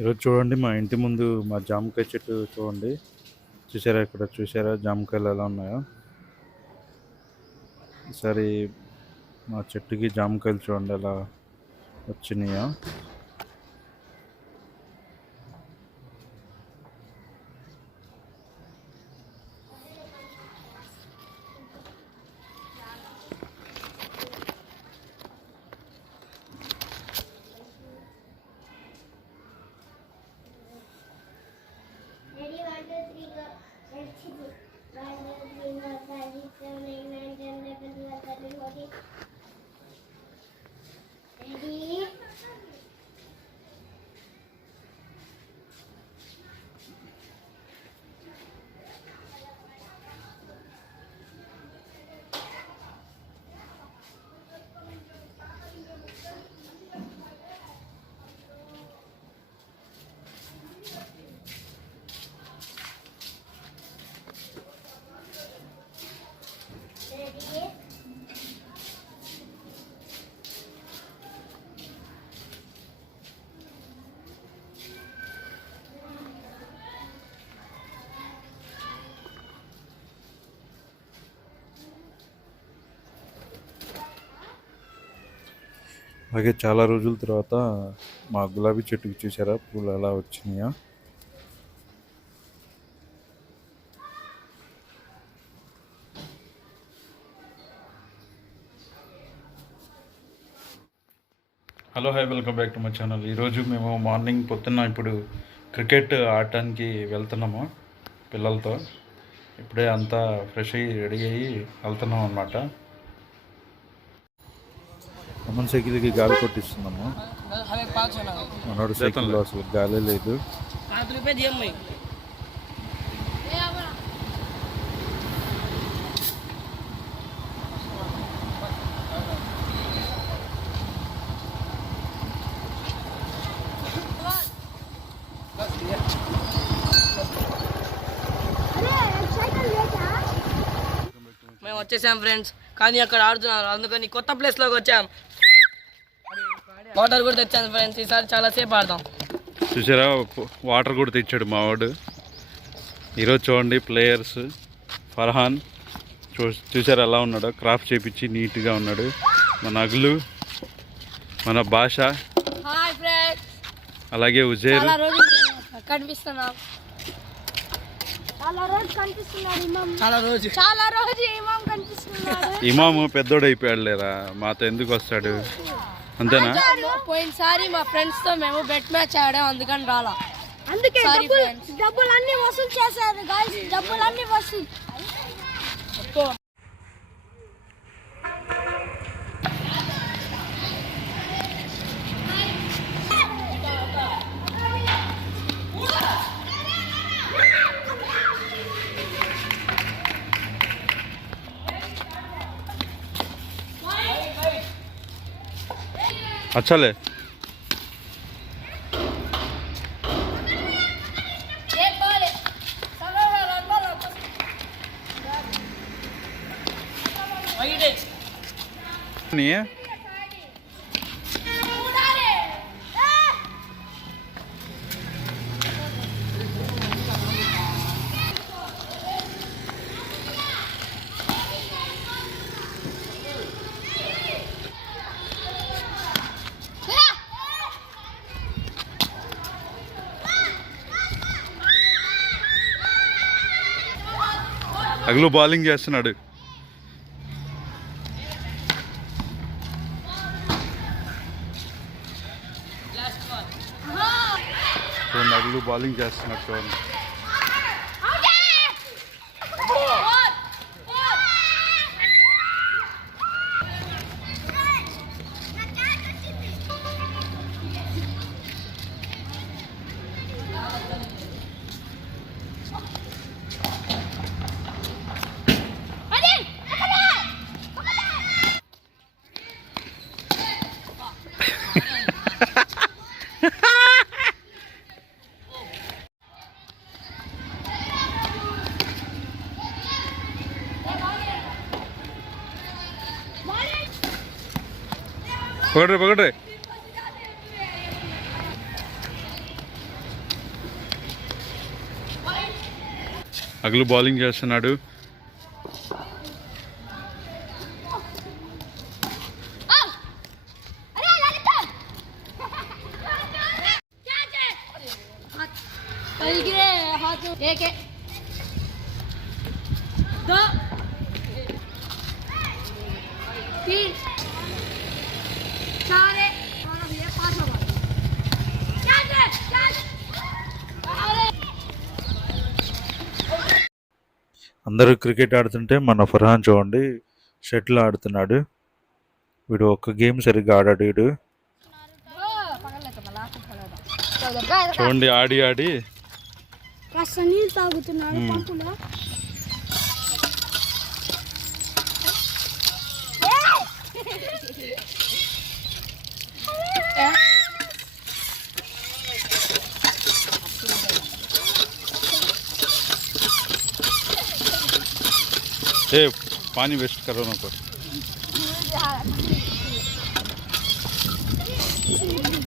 ఈరోజు చూడండి మా ఇంటి ముందు మా జామకాయ చెట్టు చూడండి. చూసారా, ఇక్కడ చూసారా జామకాయలు ఎలా ఉన్నాయో. ఈసారి మా చెట్టుకి జామకాయలు చూడండి ఎలా వచ్చినాయో. అలాగే చాలా రోజుల తర్వాత మా గులాబీ చెట్టుకి చూసారా పూలు ఎలా వచ్చినాయో. Hello hi, welcome back to my channel. ఈరోజు మేము మార్నింగ్ పొద్దున్న ఇప్పుడు క్రికెట్ ఆడటానికి వెళ్తున్నాము పిల్లలతో. ఇప్పుడే అంతా ఫ్రెష్ అయ్యి రెడీ అయ్యి వెళ్తున్నాం అన్నమాట. అమ్మన సైకిల్కి గాలి కొట్టిస్తున్నాము. మనోడు సైకిల్లో అసలు గాలి లేదు. మేము వచ్చేసాం ఫ్రెండ్స్, కానీ అక్కడ ఆడుతున్నారు, అందుకని కొత్త ప్లేస్లోకి వచ్చాం. వాటర్ కూడా తెచ్చాను ఫ్రెండ్స్, ఈసారి చాలా సేపు ఆడదాం. చూసారా, వాటర్ కూడా తెచ్చాడు మా వాడు. ఈరోజు చూడండి ప్లేయర్స్. ఫర్హాన్ చూసారా ఎలా ఉన్నాడో, క్రాఫ్ట్ చేపించి నీట్గా ఉన్నాడు. మన అగులు, మన భాష, అలాగే ఉజేర్ కనిపిస్తున్నాం. ఇమాము పెద్దోడు అయిపోయాడు లేరా, మాతో ఎందుకు వస్తాడు అంతేనా? పోయినసారి మా ఫ్రెండ్స్ తో మేము బెట్ మ్యాచ్ ఆడాం, అందుకని రాలా. అందుకే డబ్బులన్నీ వసూలు చేశారు గాయ్స్, డబ్బులన్నీ వసూలు. అచ్చలే అగలు బౌలింగ్ చేస్తున్నాడు. అగలు బౌలింగ్ చేస్తున్నాడు చూడండి. పకడ్రే పకడ్రే. అగులు బౌలింగ్ చేస్తున్నాడు. అందరూ క్రికెట్ ఆడుతుంటే మన ఫర్హాన్ చూడండి షటిల్ ఆడుతున్నాడు. వీడు ఒక్క గేమ్ సరిగ్గా ఆడాడు. వీడు చూడండి ఆడి ఆడి కాస్త నీళ్ళు తాగుతున్నాడు పంపులో. ఏ पानी वेस्ट करो ना पर